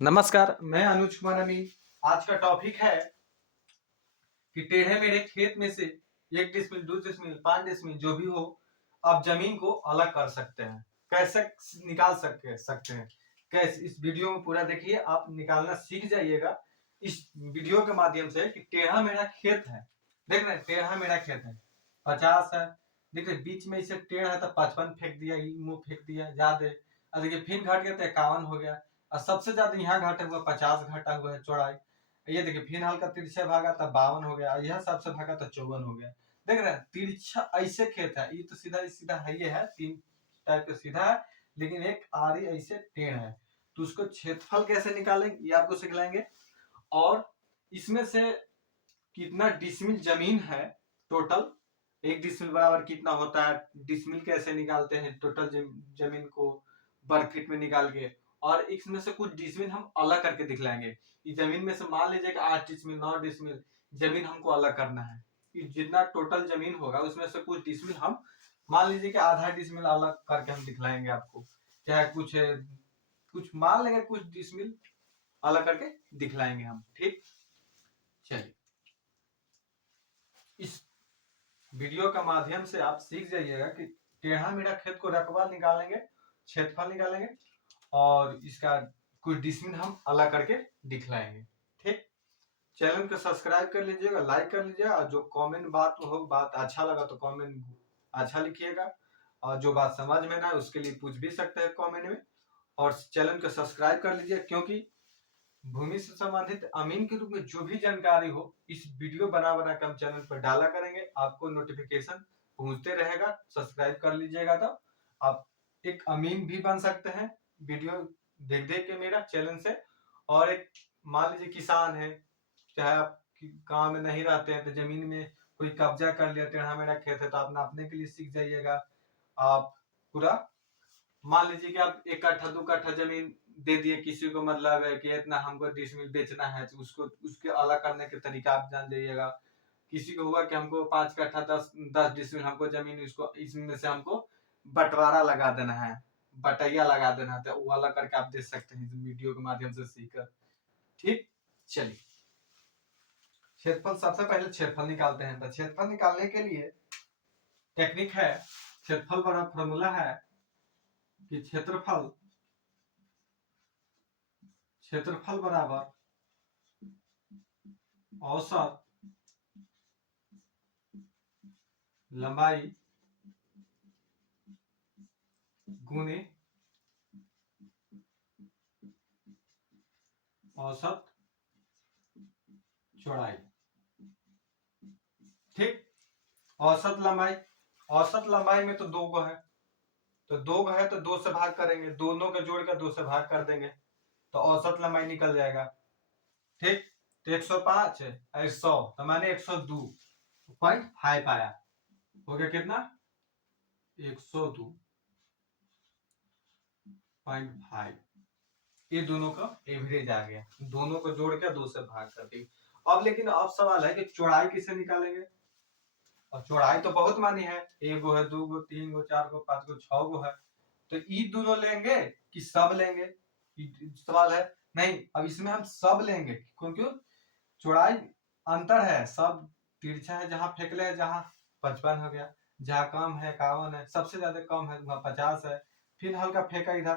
नमस्कार, मैं अनुज कुमार अमीन। आज का टॉपिक है कि टेढ़े मेढ़े खेत में से 1 डिसमिल, 2 डिसमिल, 5 डिसमिल जो भी हो, आप जमीन को अलग कर सकते हैं। कैसे निकाल सकते हैं। कैसे, इस वीडियो में पूरा देखिए, आप निकालना सीख जाइएगा इस वीडियो के माध्यम से कि टेढ़ा मेढ़ा खेत है। देख रहे हैं, टेढ़ा मेढ़ा खेत है, 50 है। देखिए बीच में इसे टेढ़ है तो 55 फेंक दिया, मुंह फेंक दिया ज्यादा। और देखिए फिर घट गया तो 51 हो गया। और सबसे ज्यादा यहाँ घटा हुआ 50 घटा हुआ है चौड़ाई। ये देखिए फिर हल्का तिरछा भागा तो 52 हो गया, यह सबसे भागा तो 54 हो गया। देख रहे हैं, तिरछा ऐसे खेत है, ये तो सीधा सीधा है, ये है 3 टाइप का सीधा है, लेकिन एक आरी ऐसे टेढ़ है। तो उसको क्षेत्रफल कैसे निकालेंगे ये आपको सिखलाएंगे। और इसमें से कितना डिसमिल जमीन है टोटल, 1 डिसमिल बराबर कितना होता है, डिसमिल कैसे निकालते हैं टोटल जमीन को वर्ग फीट में निकाल के। और इसमें से कुछ डिसमिल हम अलग करके दिखलाएंगे। इस जमीन में से मान लीजिए कि 8 डिसमिल, 9 डिसमिल जमीन हमको अलग करना है। जितना टोटल जमीन होगा उसमें से कुछ डिसमिल हम मान लीजिए कि आधा डिसमिल अलग करके हम दिखलाएंगे आपको। चाहे कुछ मान लेंगे, कुछ डिसमिल अलग करके दिखलाएंगे हम। ठीक, चलिए इस वीडियो का माध्यम से आप सीख जाइएगा कि टेढ़ा मेढ़ा खेत को रकबा निकालेंगे, क्षेत्रफल निकालेंगे, और इसका कुछ डिसमिल हम अलग करके दिखलाएंगे। ठीक, चैनल को सब्सक्राइब कर लीजिएगा, लाइक कर लीजिएगा, और जो कमेंट बात हो, बात अच्छा लगा तो कमेंट अच्छा लिखिएगा, और जो बात समझ में ना है उसके लिए पूछ भी सकते हैं कमेंट में। और चैनल को सब्सक्राइब कर लीजिए, क्योंकि भूमि से संबंधित अमीन के रूप में जो भी जानकारी हो इस वीडियो बना बना के हम चैनल पर डाला करेंगे, आपको नोटिफिकेशन पहुंचते रहेगा। सब्सक्राइब कर लीजिएगा तो आप एक अमीन भी बन सकते हैं वीडियो देख देख के मेरा चैनल से। और एक मान लीजिए किसान है, चाहे आप गांव में नहीं रहते हैं तो जमीन में कोई कब्जा कर लिया, टेढ़ा मेढ़ा खेत है, तो आप नापने के लिए सीख जाइएगा। आप पूरा मान लीजिए कि आप 1 कट्ठा 2 कट्ठा जमीन दे दिए किसी को, मतलब है कि इतना हमको डिसमिल बेचना है, तो उसको उसके अलग करने के तरीका आप जान जाइएगा। किसी को हुआ कि हमको 5 कट्ठा 10 डिसमिल हमको जमीन, इसको इसमें से हमको बंटवारा लगा देना है, बटैया लगा देना है, तो वो अलग करके आप दे सकते हैं वीडियो के माध्यम से सीखकर। ठीक, चलिए क्षेत्रफल, सबसे पहले क्षेत्रफल निकालते हैं। तो क्षेत्रफल निकालने के लिए टेक्निक है, क्षेत्रफल बड़ा फॉर्मूला है कि क्षेत्रफल बराबर औसत लंबाई गुने औसत चौड़ाई। ठीक, औसत लंबाई में तो 2 है, तो 2 है तो 2 से भाग करेंगे, दोनों के जोड़ कर 2 से भाग कर देंगे तो औसत लंबाई निकल जाएगा। ठीक, तो 105 है 100, तो मैंने 102.5 आया, हो गया कितना 102.5। ये दोनों का एवरेज आ गया, दोनों को जोड़ के 2 से भाग कर दी। अब लेकिन अब सवाल है कि चौड़ाई किसे निकालेंगे। और चौड़ाई तो बहुत मानी है, 1 है 2 3 4 5 6 है, तो ये दोनों लेंगे कि सब लेंगे, सवाल है। नहीं, अब इसमें हम सब लेंगे, क्योंकि चौड़ाई अंतर है, सब तिरछा है, जहां फेंकले है, जहां 55 हो गया, जहां कम है 51 है, सबसे ज्यादा कम है वहां 50 है, फिर हल्का फेंका इधर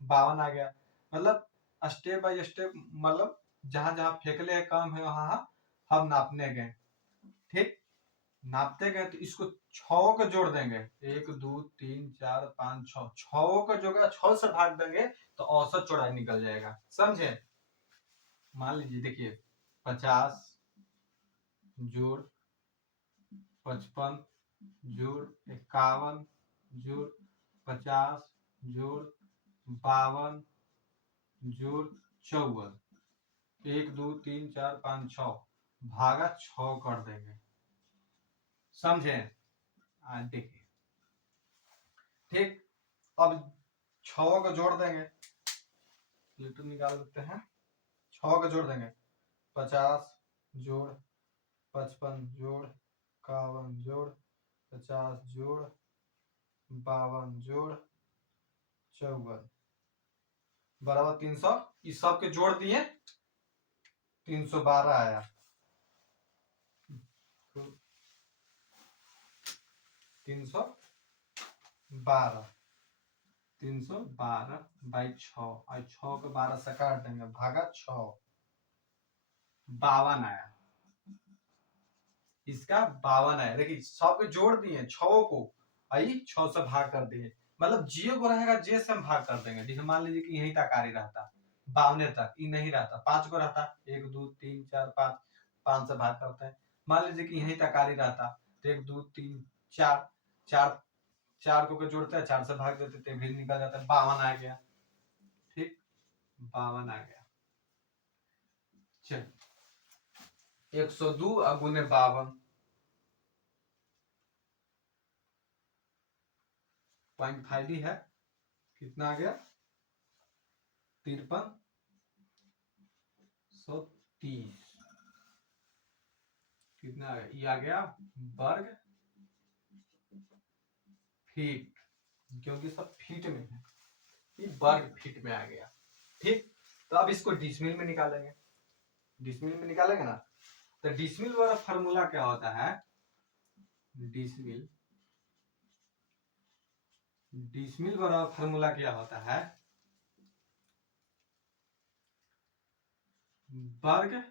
52 आ गया। मतलब स्टेप बाय स्टेप, मतलब जहां जहां फेंकले है कम है वहां हम नापने गए। ठीक, नापते गए तो इसको 6 को जोड़ देंगे, 1 2 3 4 5 6, 6 को जोड़ा 6 से भाग देंगे तो औसत चौड़ाई निकल जाएगा। समझे, मान लीजिए देखिए 50 जोड़ 55 जोड़ 51 जोड़ 50 जोड़ 52 जोड़ 54, 1 2 3 4 5 6 भागा 6 कर देंगे। समझे, आज देखिए। ठीक, अब 6 को जोड़ देंगे, लीटर निकाल लेते हैं, 6 को जोड़ देंगे, 50 जोड़ 55 जोड़ 51 जोड़ 50 जोड़ 52 जोड़ 54, बराबर 300, इस सब के जोड़ दिए 312 आया। 312 312 बाई 6 और 6 को 12 से काट देंगे, भागा 6, 52 आया। इसका 52 आया। देखिए सब के जोड़ दिए 6 को, आई 6 से भाग कर दिए, मतलब जियो को रहेगा जे से हम भाग कर देंगे। जैसे मान लीजिए कि यहीं तक आ रही रहता 52 तक, ये नहीं रहता 5 को रहता 1 2 3 4 5, 5 से भाग करते हैं। मान लीजिए कि यहीं तक आ रही रहता तो 1 2 3 4, 4 को जोड़ते हैं 4 से भाग देते थे, भी निकल जाता है, 52 आ गया। ठीक, 52 आ गया। चल 102 गुने 52, 0.5 ही है, कितना आ गया 5330। कितना आ गया, ये आ गया वर्ग फीट, क्योंकि सब फीट में है, ये वर्ग फीट में आ गया। ठीक, तो अब इसको डिसमिल में निकालेंगे। डिसमिल में निकालेंगे ना, तो डिसमिल वाला फार्मूला क्या होता है, डिसमिल वाला फार्मूला क्या होता है, वर्ग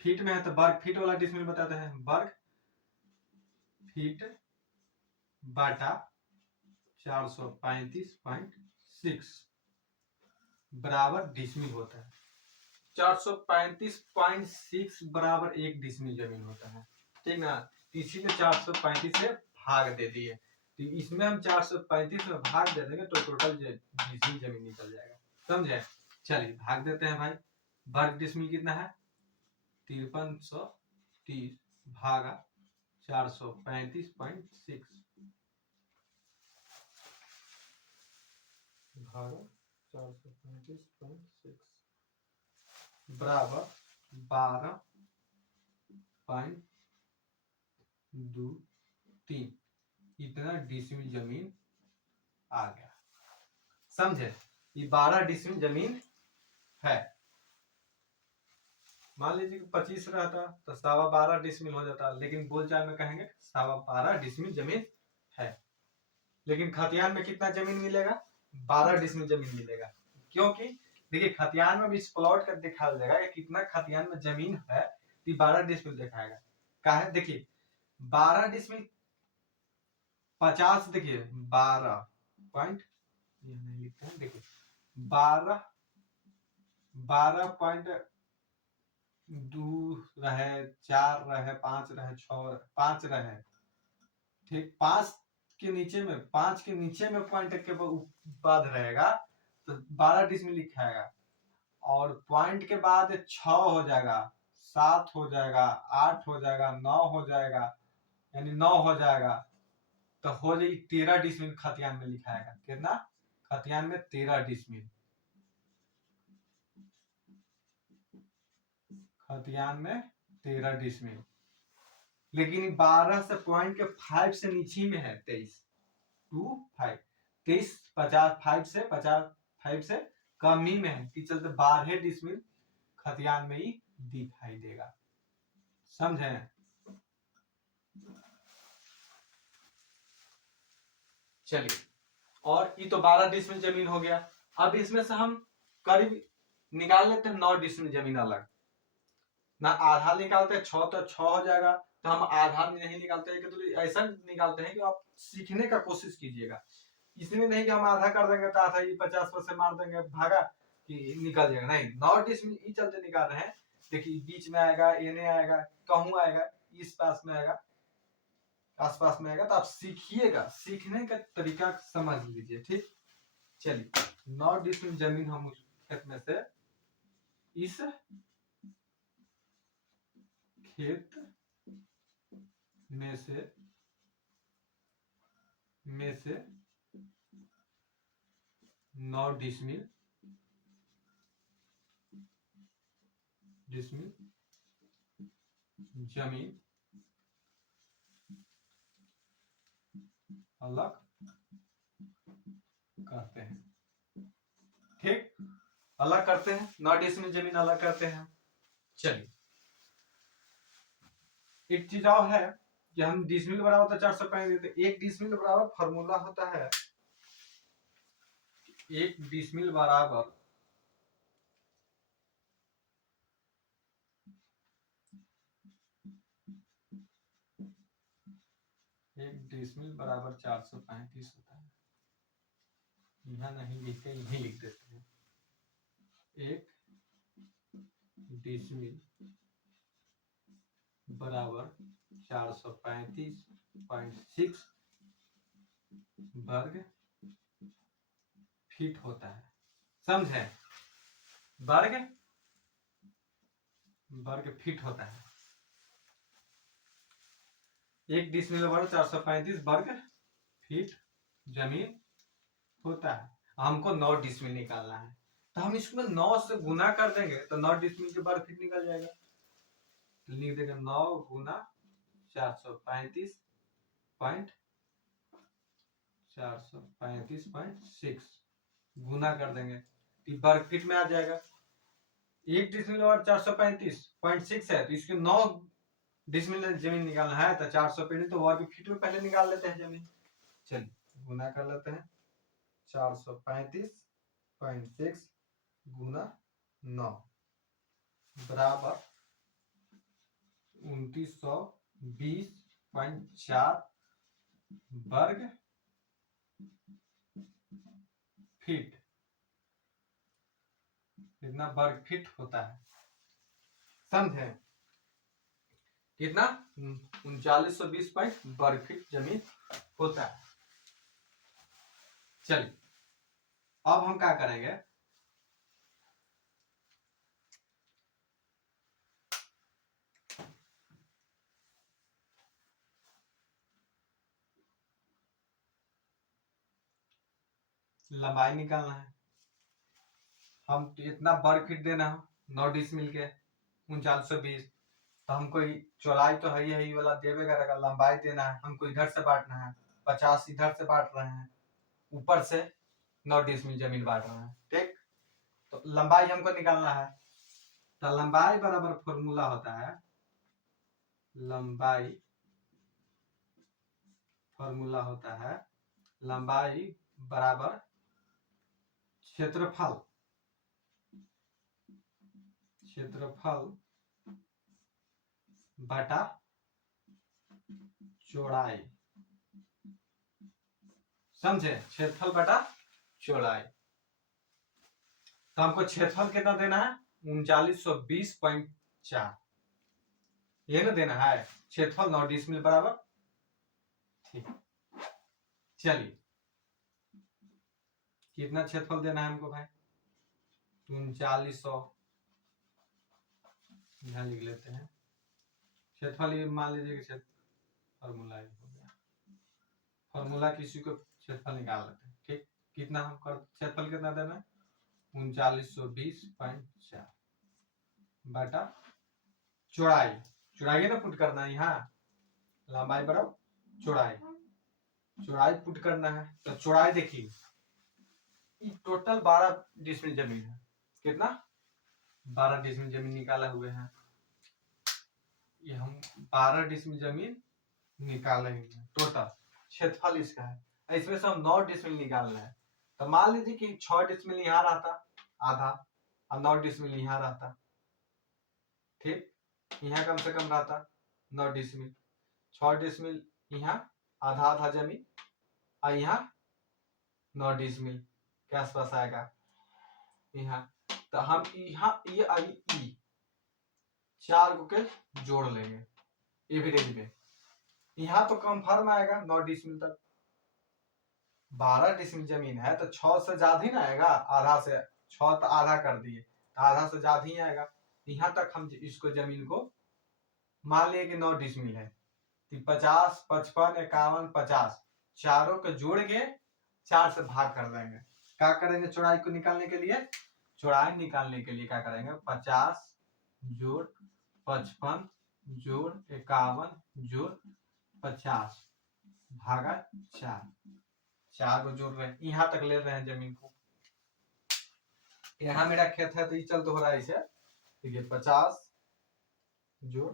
फीट में है तो वर्ग फीट वाला डिसमिल बताते हैं, वर्ग फीट बटा 435.6 बराबर डिसमिल होता है। 435.6 बराबर 1 डिसमिल जमीन होता है। ठीक ना, इसीलिए 435 से भाग दे दिए, तो इसमें हम 435 में भाग दे देंगे तो टोटल डिसमिल जमीन निकल जाएगा। समझे, चलिए भाग देते हैं भाई। वर्ग डिसमिल कितना है 5330 भागा 435.6 भागा 435.6 बराबर 12.23, इतना डिसमिल जमीन आ गया। समझे, ये 12 डिसमिल जमीन है। मान लीजिए कि 25 रहता तो 12.25 डिसमिल हो जाता, लेकिन बोलचाल में कहेंगे 12.25 डिसमिल जमीन है। लेकिन खतियान में कितना जमीन मिलेगा, 12 डिसमिल जमीन मिलेगा, क्योंकि देखिए खतियान में भी इस प्लॉट का दिखाया जाएगा कि कितना खतियान में जमीन है, 12 डिसमिल दिखाएगा। काहे, देखिए 12 डिसमिल 50, देखिए 12 पॉइंट, ये नहीं लिखते हैं, देखिए 12.2 रहे, 4 रहे, 5 रहे, 6 5 रहे। ठीक, 5 के नीचे में पॉइंट के बाद रहेगा तो 12 डिसमिल लिखाएगा, और पॉइंट के बाद 6 हो जाएगा, 7 हो जाएगा, 8 हो जाएगा, 9 हो जाएगा, यानी 9 हो जाएगा, तो हो जाएगी 13 डिसमिल खतियान में लिखाएगा। कितना, खतियान में 13 डिसमिल, खतियान में 13 डिसमिल। लेकिन 12 से पॉइंट के 5 से नीचे में है 23 टू 5, 23 50 5 से कम ही में है, कि चलते 12 डिसमिल खतियान में ही दिखाई देगा। समझे, चलिए, और ये तो 12 डिसमिल जमीन हो गया। अब इसमें से हम करीब निकाल लेते हैं 9 डिसमिल जमीन अलग, ना आधा निकालते हैं 6 तो 6 हो जाएगा, तो हम आधा नहीं निकालते हैं, तो ऐसा निकालते हैं कि आप सीखने का कोशिश कीजिएगा। इसमें नहीं कि हम आधा कर देंगे तो आधा 50% मार देंगे भागा कि निकल जाएगा, नहीं 9 डिसमिल ही चलते निकाल रहे हैं। देखिए बीच में आएगा, एने आएगा, कहूं आएगा, इस पास में आएगा, आसपास में आएगा, तो आप सीखिएगा, सीखने का तरीका समझ लीजिए। ठीक, चलिए 9 डिसमिल जमीन हम उस खेत में से, इस खेत में से 9 डिसमिल जमीन अलग करते हैं। अलग करते हैं, 9 डिसमिल जमीन अलग करते हैं। चलिए एक चीज और है कि हम डिसमिल बराबर होता है 435 देते, एक डिसमिल बराबर फॉर्मूला होता है, एक डिसमिल बराबर एक डिसमिल बराबर 435 होता है। यहाँ नहीं लिखते, यही लिख देते हैं, एक डिसमिल बराबर 435.6 वर्ग फीट होता है। समझे? वर्ग फीट होता है। एक डिसमिल बराबर 435 वर्ग फीट जमीन होता है। हमको 9 डिसमिल निकालना है, तो हम इसमें 9 से गुना कर देंगे तो 9 डिसमिल के वर्ग फीट निकल जाएगा। लिख देंगे 9 गुना 435.6 गुना कर देंगे, वर्ग फीट में आ जाएगा। एक डिसमिल और 435.6 है, तो इसके 9 डिसमिल जमीन निकालना है, तो 435 तो वर्ग फीट में पहले निकाल लेते हैं जमीन। चलिए गुना कर लेते हैं, 435.6 गुना 9 बराबर 2920.4 वर्ग फीट। कितना वर्ग फीट होता है? समझे? कितना? 3920 वर्ग फीट जमीन होता है। चलिए अब हम क्या करेंगे, लंबाई निकालना है। हम इतना वर्ग फीट देना है 9 डिसमिल के 3920, तो हमको चौड़ाई तो है ही वाला देवे करेगा, लंबाई देना है, हमको इधर से बांटना है, 50 इधर से बांट रहे हैं, ऊपर से 9 डिसमिल जमीन बांट रहे हैं। ठीक, तो लंबाई हमको निकालना है, तो लंबाई बराबर फॉर्मूला होता है, लंबाई फॉर्मूला होता है लंबाई बराबर क्षेत्रफल बटा चौड़ाई। समझे? क्षेत्रफल बटा चौड़ाई। तो हमको क्षेत्रफल कितना देना है? 3920.4 ये ना देना है, क्षेत्रफल 9 डिसमिल बराबर। ठीक, चलिए कितना क्षेत्रफल देना है हमको भाई? 3900 यहाँ लिख लेते हैं। क्षेत्रफल ये मान लीजिए कि फॉर्मूला हो गया, फॉर्मूला किसी को क्षेत्रफल निकाल लेते हैं। ठीक, कितना हम क्षेत्रफल कितना देना है? 3920.4 बटा चौड़ाई, चौड़ाई ना पुट करना है यहाँ, लंबाई बराबर चौड़ाई, चौड़ाई पुट करना है। तो चौड़ाई देखिए टोटल 12 डिसमिल जमीन है। कितना? 12 डिसमिल जमीन निकाला हुए हैं, ये हम 12 डिसमिल जमीन निकाले हुए हैं टोटल। क्षेत्रफल इसका है, इसमें से हम 9 डिसमिल निकालना है। तो मान लीजिए कि 6 डिसमिल यहाँ रहता आधा और 9 डिसमिल यहाँ रहता। ठीक, यहाँ कम से कम रहता 9 डिसमिल, 6 डिसमिल यहाँ आधा आधा जमीन और यहाँ 9 डिसमिल के आसपास आएगा यहाँ। तो हम यहाँ ये चार को के जोड़ लेंगे एवरेज में, यहाँ तो कंफर्म आएगा 9 डिसमिल तक। 12 डिसमिल जमीन है तो 6 से ज्यादा ही ना आएगा, आधा से 6 तो आधा कर दिए, तो आधा से ज्यादा ही आएगा। यहाँ तक हम इसको जमीन को मान लिए कि 9 डिसमिल है, 50 55 51 50 चारों को जोड़ के 4 से भाग कर देंगे। क्या करेंगे चौड़ाई को निकालने के लिए? चौड़ाई निकालने के लिए क्या करेंगे? 50 जोड़ 55 जोड़ 51 जोड़ 50 भागा 4, 4 को जोड़ रहे हैं, यहाँ तक ले रहे हैं जमीन को। यहाँ मेरा खेत है तो ये चल तो हो रहा है इसे, ठीक है, 50 जोड़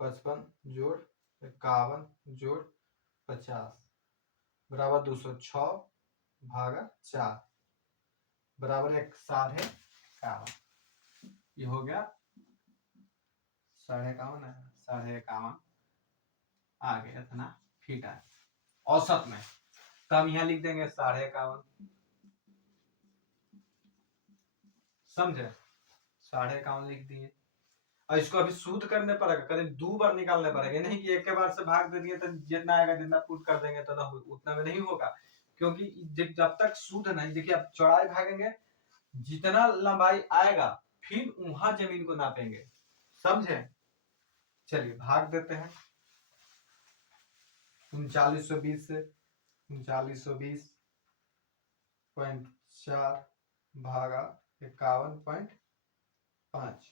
55 जोड़ 51 जोड़ 50 बराबर 206 भागा 4 बराबर 51 ये हो गया 51 है, 51 आ गया इतना फीट है औसत में। तो हम यहाँ लिख देंगे 51.5, समझे, 51.5 लिख दिए। और इसको अभी शुद्ध करने पड़ेगा, करीब 2 बार निकालने पड़ेगा, नहीं कि एक के बार से भाग दे दिए तो जितना आएगा जितना पुट कर देंगे तो ना उतना में नहीं होगा, क्योंकि जब तक शुद्ध नहीं, देखिए आप चौड़ाई भागेंगे जितना लंबाई आएगा फिर वहां जमीन को नापेंगे, समझे। चलिए भाग देते हैं 3920 से 3920.4 भागा 51.5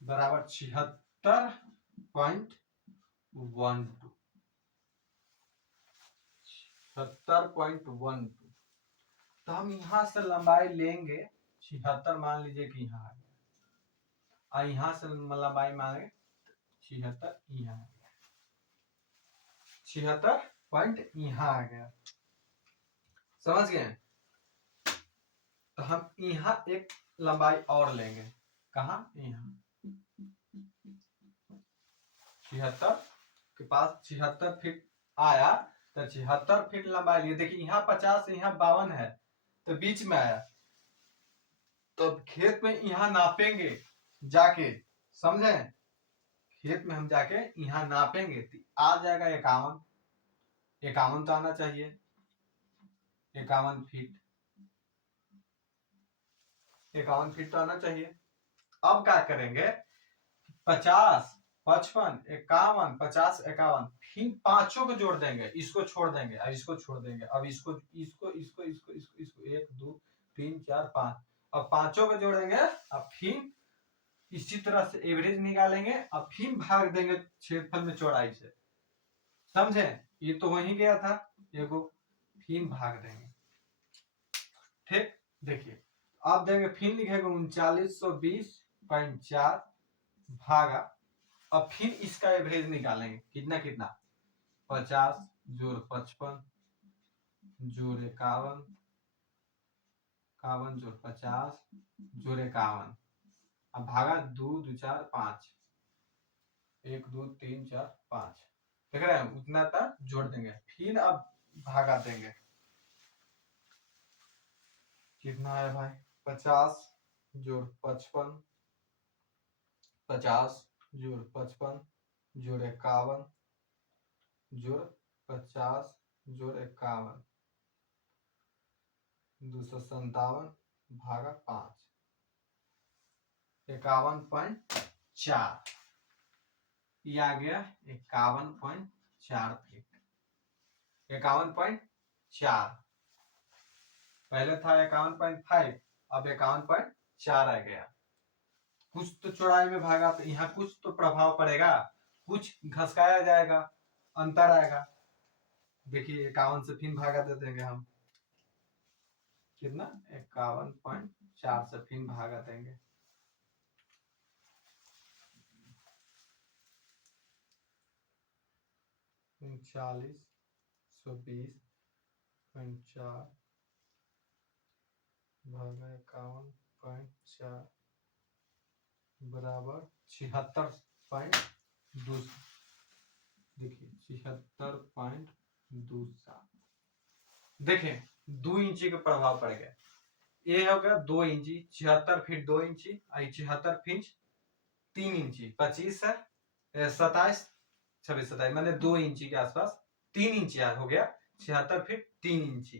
बराबर 76.12 76.12। तो हम यहां से लंबाई लेंगे 76, मान लीजिए कि यहाँ आ गया, और यहाँ से लंबाई मांगे 76 यहाँ आ गया, 76 पॉइंट यहाँ आ गया, समझ गए। तो हम यहाँ एक लंबाई और लेंगे, कहा यहाँ 76 के पास 76 फीट आया, तो 76 फीट लंबाई लिए। देखिए यहाँ 50 यहाँ 52 है, तो बीच में आया, तो खेत में यहाँ नापेंगे जाके, समझे, खेत में हम जाके यहाँ नापेंगे तो आ जाएगा 51, 51 तो आना चाहिए, 51 फीट, 51 फीट तो आना चाहिए। अब क्या करेंगे, 50 55 51 50 51 फिर पांचों को जोड़ देंगे, इसको छोड़ देंगे और इसको छोड़ देंगे, अब इसको इसको इसको इसको इसको इसको 1 2 3 4 5, अब पांचों को जोड़ेंगे, अब फिर इसी तरह से एवरेज निकालेंगे, अब फिर भाग देंगे क्षेत्रफल में चौड़ाई से, समझे। ये तो वहीं गया था, एगो फिर भाग देंगे, ठीक। देखिए अब देंगे, फिर लिखेगा 3920.4 भागा, अब फिर इसका एवरेज निकालेंगे, कितना कितना 50 जोड़ 55 जोड़ 51 51 जोड़ 50 जोड़ 51, अब भागा 2 2 4 5 1 2 3 4 5, देख रहे हैं, उतना तक जोड़ देंगे, फिर अब भागा देंगे, कितना है भाई 50 जोड़ 55 50 जोड़ 55 जोड़ 51 जोड़ 50 जोड़ 51 257 भागा 5 51.4, ये आ गया 51.4 फीट, 51.4, पहले था 51.5, अब 51.4 आ गया। कुछ तो चौड़ाई में भागा तो यहाँ कुछ तो प्रभाव पड़ेगा, कुछ घसकाया जाएगा, अंतर आएगा। देखिए 51 से फिर भागा दे देंगे हम, कितना 51.4 से फिर भागा देंगे, 3920.4 भागा 51.4 बराबर 76.2, देखिए 76.27, देखें 2 इंची का प्रभाव पड़ गया, ये हो गया 2 इंची, 76 फीट 2 इंची, 76 फीट 3 इंची, 25 है 27 26 27 मैंने 2 इंची के आसपास 3 इंची हो गया, 76 फीट 3 इंची,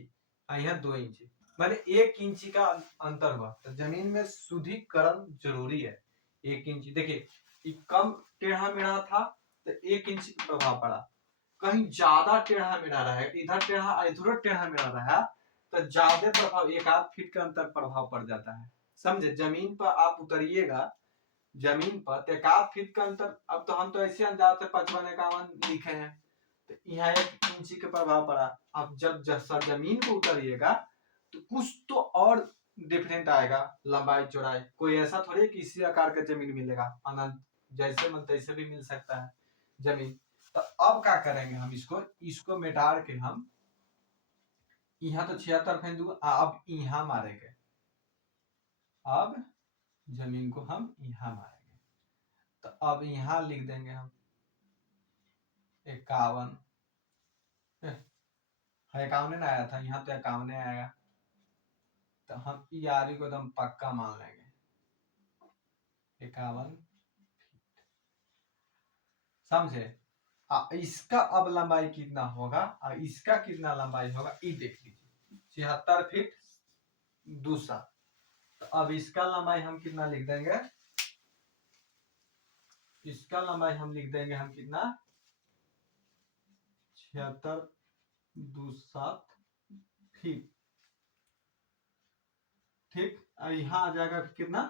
यहाँ 2 इंची, मैंने 1 इंची का अंतर हुआ। तो जमीन में शुद्धिकरण जरूरी है, 1 इंची। देखिए कम टेढ़ा मेढ़ा था तो 1 इंची का प्रभाव पड़ा, कहीं ज्यादा टेढ़ा मेढ़ा रहा, इधर टेढ़ा इधर टेढ़ा मेढ़ा रहा तो ज्यादा प्रभाव 1 आध फीट का अंतर प्रभाव पड़ जाता है, समझे। जमीन पर आप उतरिएगा, जमीन पर 1 फीट का अंतर, अब तो हम तो ऐसे अंदाज से 55 51 लिखे हैं, तो यहाँ 1 इंची का प्रभाव पड़ा। अब जब जमीन को उतरिएगा तो कुछ तो और डिफरेंट आएगा लंबाई चौड़ाई, कोई ऐसा थोड़ी है कि इसी आकार का जमीन मिलेगा अनंत, जैसे मन तैसे भी मिल सकता है जमीन। तो अब क्या करेंगे हम, इसको मिटा के हम यहाँ तो 76 फेंक दूंगा, अब यहाँ मारेंगे, अब जमीन को हम यहाँ मारेंगे। तो अब यहाँ लिख देंगे हम 51, 51 ना आया था, यहाँ तो 51 आएगा। तो हम यारी को एकदम पक्का मान लेंगे 51, समझे। इसका अब लंबाई कितना होगा और इसका कितना लंबाई होगा ये देख लीजिए, 76 फीट 2 साल। तो अब इसका लंबाई हम कितना लिख देंगे, इसका लंबाई हम लिख देंगे हम कितना 76 2 7 फीट, ठीक। यहाँ आ जाएगा कितना,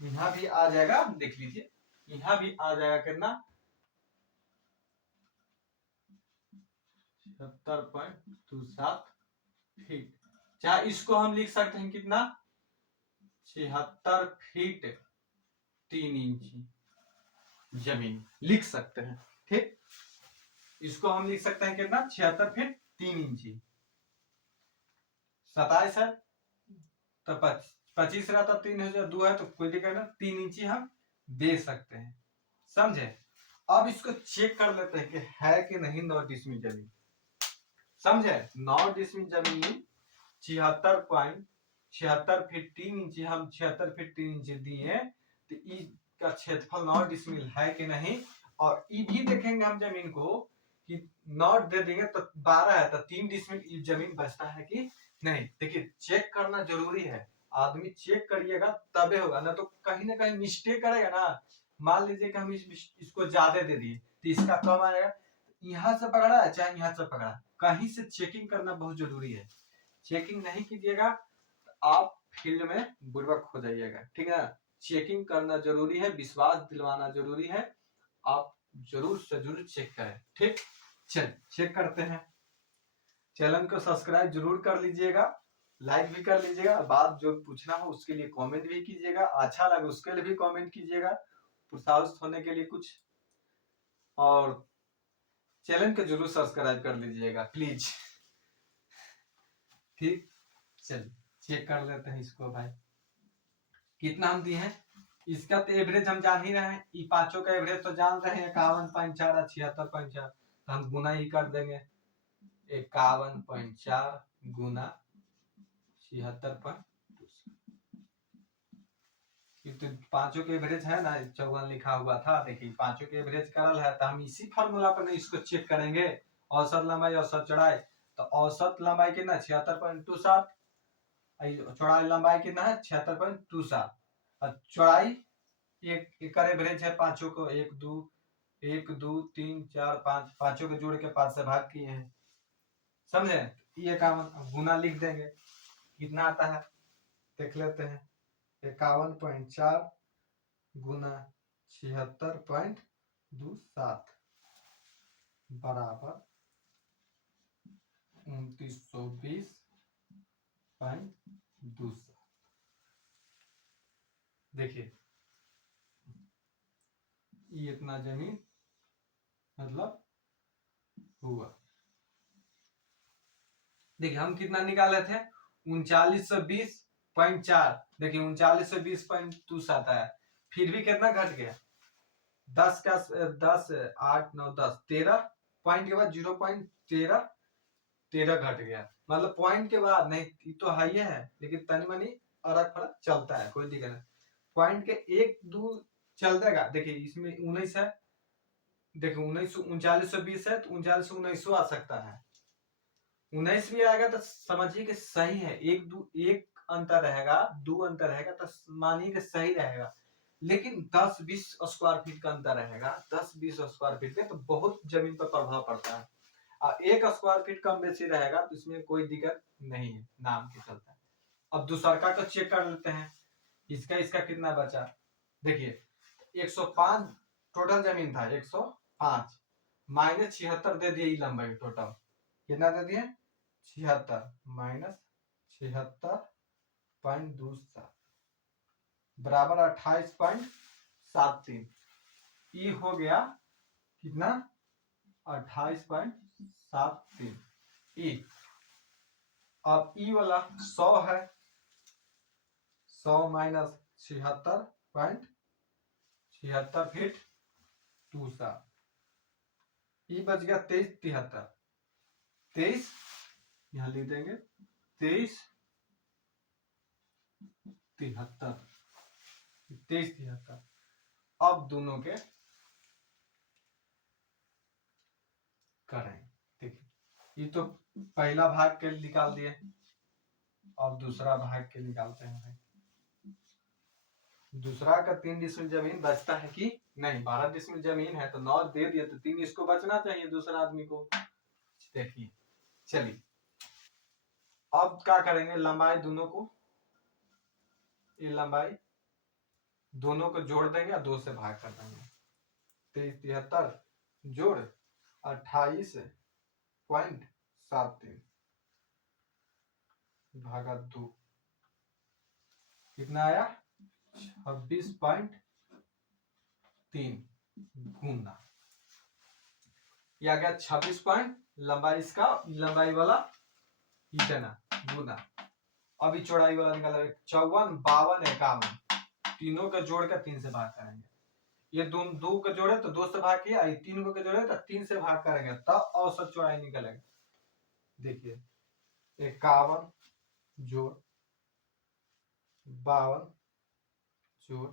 यहाँ भी आ जाएगा, देख लीजिए यहाँ भी आ जाएगा कितना 76.27 फीट। चाहे इसको हम लिख सकते हैं कितना 76 फीट 3 इंची जमीन लिख सकते हैं, ठीक। इसको हम लिख सकते हैं कितना 76 फीट 3 इंची, 27 है तो 25 रहता, 3 है 2 है तो कोई दिक्कत नहीं, 3 इंची हम दे सकते हैं, समझे। अब इसको चेक कर लेते हैं कि है कि नहीं 9 डिसमिल जमीन, समझे। 9 डिसमिल जमीन 76 फीट 3 इंची, हम 76 फीट 3 इंची दिए, तो इसका क्षेत्रफल 9 डिसमिल है कि नहीं। और ये भी देखेंगे हम जमीन को कि 9 दे देंगे तो 12 है, तो 3 डिसमिल जमीन बचता है कि नहीं। देखिए चेक करना जरूरी है, आदमी चेक करिएगा तबे होगा, ना तो कहीं ना कहीं मिस्टेक करेगा ना। मान लीजिए कि हम इसको ज्यादा दे दिए तो इसका कम आएगा, यहाँ से पकड़ा है चाहे यहाँ से पकड़ा, कहीं से चेकिंग करना बहुत जरूरी है। चेकिंग नहीं कीजिएगा तो आप फील्ड में बुड़बक हो जाइएगा, ठीक है। चेकिंग करना जरूरी है, विश्वास दिलवाना जरूरी है, आप जरूर से जरूर चेक करें, ठीक। चल चेक करते हैं, चैनल को सब्सक्राइब जरूर कर लीजिएगा, लाइक भी कर लीजिएगा, बात जो पूछना हो उसके लिए कमेंट भी कीजिएगा, अच्छा लगे उसके लिए भी कमेंट कीजिएगा, प्रोत्साहित होने के लिए कुछ, और चैनल को जरूर सब्सक्राइब कर लीजिएगा प्लीज, ठीक। चलिए चेक कर लेते हैं इसको भाई, कितना हम दिए हैं। इसका तो एवरेज हम जान ही रहे हैं, ये पांचों का एवरेज तो जान रहे हैं 51.4 और 76.4, तो हम गुना ही कर देंगे 51.4 गुना 76.2, तो पांचों के एवरेज है ना, 54 लिखा हुआ था, देखिए पांचों के एवरेज करल है, तो हम इसी फॉर्मूला पर इसको चेक करेंगे, औसत लंबाई औसत चौड़ाई। तो औसत लंबाई कितना 76.27, चौड़ाई लंबाई कितना है 76.27, और चौड़ाई एक का एवरेज है पांचों को, 1 2 3 4 5, पांचों को जोड़ के 5 से भाग किए हैं, समझे। ये 51 गुना लिख देंगे, कितना आता है देख लेते हैं, 51.4 गुना 76.27 बराबर 2920.27। देखिए ये इतना जमीन मतलब हुआ। देखिए हम कितना निकाले थे 3920.4, देखिए 3920.2 आता है, फिर भी कितना घट गया 10 का 10 8 9 10 13 पॉइंट के बाद 0.13 घट गया, मतलब पॉइंट के बाद नहीं तो हाई है, लेकिन तनी मनी अरक फरक चलता है, कोई दिक्कत नहीं। पॉइंट के 1 2 चल देगा, देखिए इसमें 19 है, देखिए 3920 है तो 3919 आ सकता है, 19 भी आएगा तो समझिए कि सही है, एक अंतर रहेगा, 2 अंतर रहेगा तो मानिए कि सही रहेगा, लेकिन 10-20 स्क्वायर फीट का अंतर रहेगा, 10-20 स्क्वायर फीट का तो बहुत जमीन पर प्रभाव पड़ता है, और 1 स्क्वायर फीट कम बेसी रहेगा तो इसमें कोई दिक्कत नहीं है, नाम के चलता है। अब दूसरा का चेक कर लेते हैं, इसका कितना बचा, देखिए 105 टोटल जमीन था, 105 माइनस 76 दे दिए लंबाई, टोटल कितना दे दिए 76 माइनस 76 28.27 बराबर 28.73। ई हो गया कितना 28.73 ई। अब ई वाला 100 है, 100 माइनस 76.76 फीट 27 ई बच गया 2373। 23 यहां लिख देंगे 2373। अब दोनों के करें। देखिए ये तो पहला भाग के निकाल दिए, और दूसरा भाग के निकालते हैं। दूसरा का 3 डिसमिल जमीन बचता है कि नहीं? 12 डिसमिल जमीन है तो 9 दे दिया तो 3 इसको बचना चाहिए दूसरा आदमी को। देखिए चलिए अब क्या करेंगे, लंबाई दोनों को, ये लंबाई दोनों को जोड़ देंगे और 2 से भाग कर देंगे। 2373 जोड़ 28.73 भागा 2 कितना आया 26.3 गुना या गया 26 पॉइंट लंबाई इसका, लंबाई वाला इतना गुना। अभी चौड़ाई वाला निकाला 54, 52, 51 तीनों का जोड़ कर 3 से भाग करेंगे। ये दो का जोड़े तो 2 से भाग किया, 3 को जोड़े तो 3 से भाग करेंगे तब औसत चौड़ाई निकलेगा। देखिए 51 जोड़ 52 जोड़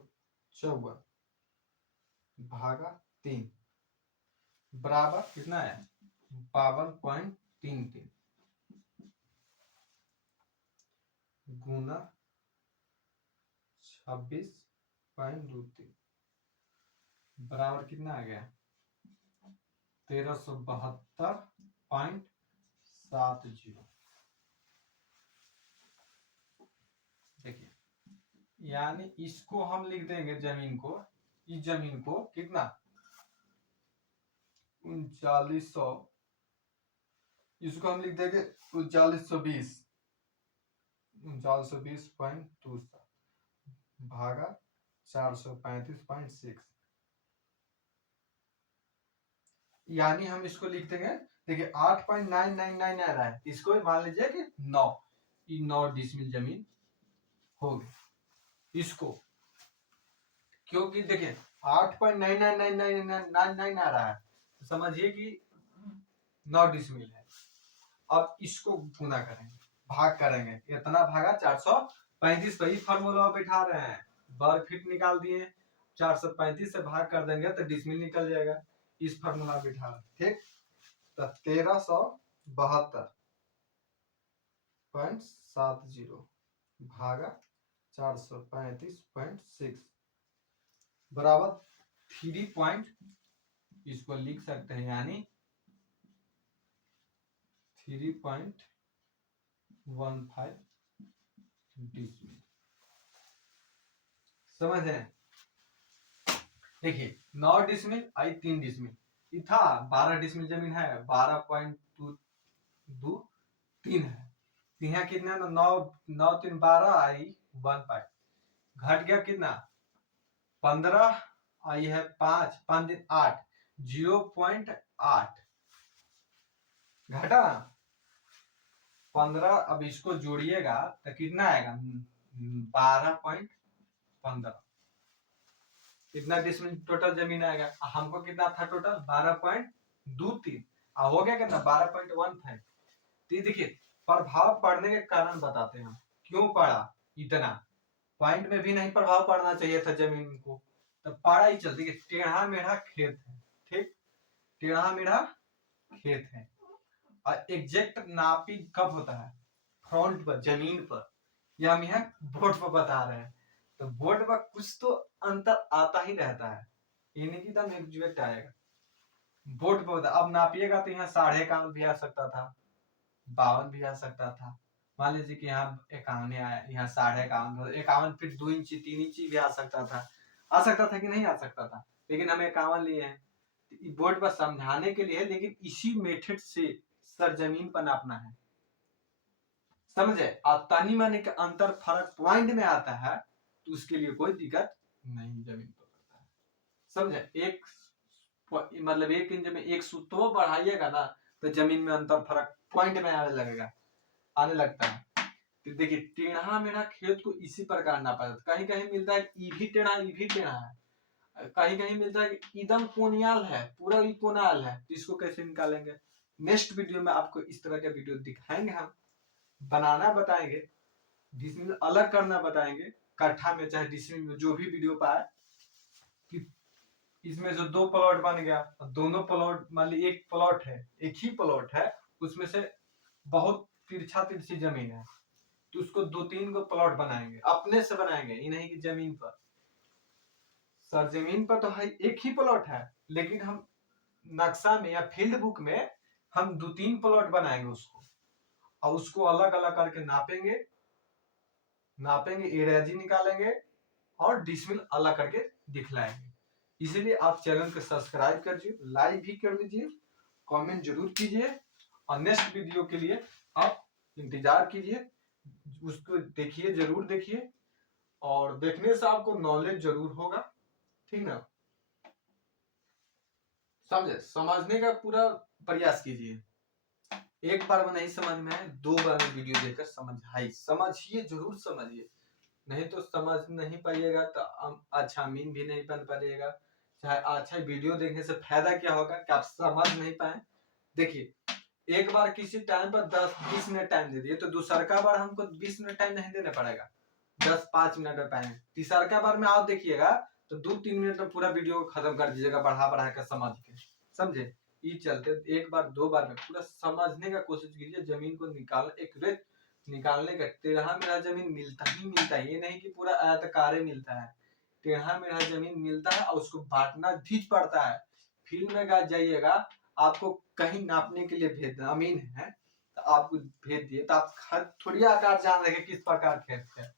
54 भागा 3 बराबर कितना है 52.33 गुना 26.23 बराबर कितना आ गया 1372.70। देखिए यानी इसको हम लिख देंगे जमीन को, इस जमीन को कितना 3900, इसको हम लिख देंगे 3920 3920.27 भागा 435.6 यानी हम इसको लिख देंगे। देखिए 8.999 आ रहा है, इसको मान लीजिए कि 9 डिसमिल जमीन हो गई इसको, क्योंकि देखिए 8.99999 आ रहा है तो समझिए कि 9 डिसमिल है। अब इसको गुना करेंगे, भाग करेंगे, इतना भागा 435 पर फॉर्मूला बैठा रहे हैं, वर्ग फीट निकाल दिए, 435 से भाग कर देंगे तो डिसमिल निकल जाएगा, इस फॉर्मूला बैठा रहे। ठीक तो 1372.70 भागा 435.6 बराबर 3 पॉइंट, इसको लिख सकते हैं यानी 3.15 डिसमिल। समझ रहे हैं? देखिए 9 डिसमिल आई 3 डिसमिल था, 12 डिसमिल जमीन है, 12.23 है, यहाँ कितना 9 9 3 12 आई 1 पाई, घट गया कितना 15 आई है 5 5 दिन 8 0.8 घटा 15। अब इसको जोड़िएगा तो कितना आएगा 12.15, कितना डिसमिल टोटल जमीन आएगा, हमको कितना था टोटल 12.23 हो गया कितना 12.15। तो देखिए प्रभाव पड़ने के कारण बताते हैं क्यों पड़ा, इतना पॉइंट में भी नहीं प्रभाव पड़ना चाहिए था जमीन को, तो पड़ा ही चल। देखिए टेढ़ा मेढ़ा खेत है, ठीक टेढ़ा मेढ़ा खेत है, और एग्जैक्ट नापी कब होता है फ्रंट पर जमीन पर, या हम यहाँ बोर्ड पर बता रहे हैं तो बोर्ड पर कुछ तो अंतर आता ही रहता है, ये नहीं कि एकदम एग्जैक्ट आएगा बोर्ड पर बता। अब नापिएगा तो यहाँ 51.5 भी आ सकता था, 52 भी आ सकता था, मान लीजिए कि यहाँ 51 आया, यहाँ 51.5 51 फिर 2 इंची 3 इंची भी आ सकता था कि नहीं आ सकता था, लेकिन हम 51 लिए हैं बोर्ड पर समझाने के लिए, लेकिन इसी मेथड से सरजमीन पर नापना है, समझे। और तनी मनी का अंतर फर्क पॉइंट में आता है तो उसके लिए कोई दिक्कत नहीं जमीन पर पड़ता है, समझे। एक मतलब 1 इंच में 1 सुतो बढ़ाइएगा ना तो जमीन में अंतर फर्क पॉइंट में आने लगेगा, आने लगता है। तो देखिए टेढ़ा मेढ़ा खेत को इसी प्रकार नापा जाता है। कहीं कहीं मिलता है ई भी टेढ़ा है, कहीं कहीं मिलता है कि एकदम कोनियाल है, पूरा ही कोनाल है। तो इसको कैसे निकालेंगे, नेक्स्ट वीडियो में आपको इस तरह के वीडियो दिखाएंगे, हम बनाना बताएंगे, डिसमिल अलग करना बताएंगे, कट्ठा में चाहे डिसमिल में जो भी वीडियो पाए कि इसमें जो 2 प्लॉट बन गया, दोनों प्लॉट मान ली एक प्लॉट है, एक ही प्लॉट है, उसमें से बहुत तिरछा तिरछी जमीन है तो उसको 2-3 को प्लॉट बनाएंगे, अपने से बनाएंगे, ये नहीं कि जमीन पर। सर जमीन पर तो है एक ही प्लॉट है, लेकिन हम नक्शा में या फील्ड बुक में हम 2-3 प्लॉट बनाएंगे उसको, और उसको अलग अलग करके नापेंगे, एरियाजी निकालेंगे और डिसमिल अलग करके दिखलाएंगे। इसीलिए आप चैनल को सब्सक्राइब करिए, लाइक भी कर लीजिए, कमेंट जरूर कीजिए, और नेक्स्ट वीडियो के लिए आप इंतजार कीजिए, उसको देखिए, जरूर देखिए, और देखने से आपको नॉलेज जरूर होगा, ठीक ना। समझे, समझने का पूरा प्रयास कीजिए। एक बार में नहीं समझ में आए 2 बार में वीडियो देखकर समझिए, जरूर समझिए, नहीं तो समझ नहीं पाइएगा तो अच्छा मीन भी नहीं बन पाइएगा। चाहे अच्छा वीडियो देखने से फायदा क्या होगा कि आप समझ नहीं पाए। देखिए एक बार किसी टाइम पर 10-20 मिनट टाइम दे दिए तो दूसरा बार हमको 20 मिनट टाइम नहीं देना पड़ेगा, 10-5 मिनट में पाए। तीसरा बार में आप देखिएगा तो 2-3 मिनट में पूरा वीडियो खत्म कर दीजिएगा, बढ़ा बढ़ा कर समझ के, समझे। ये चलते एक बार 2 बार में पूरा समझने का कोशिश कीजिए। जमीन को निकाल एक रेत निकालने का, टेढ़ा मेढ़ा जमीन मिलता ही मिलता है, ये नहीं कि पूरा आयतकार मिलता है, टेढ़ा मेढ़ा जमीन मिलता है और उसको बांटना भी पड़ता है। फील्ड में जाइएगा, आपको कहीं नापने के लिए भेज जमीन है तो आपको भेज दिए तो आप थोड़ी आकार जान रहे किस प्रकार खेत है,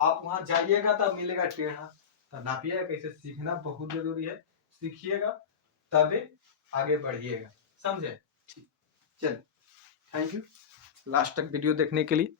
आप वहां जाइएगा तब मिलेगा टेढ़ा, तो नापिएगा कैसे, सीखना बहुत जरूरी है, सीखिएगा तभी आगे बढ़िएगा, समझे। चल, थैंक यू लास्ट तक वीडियो देखने के लिए।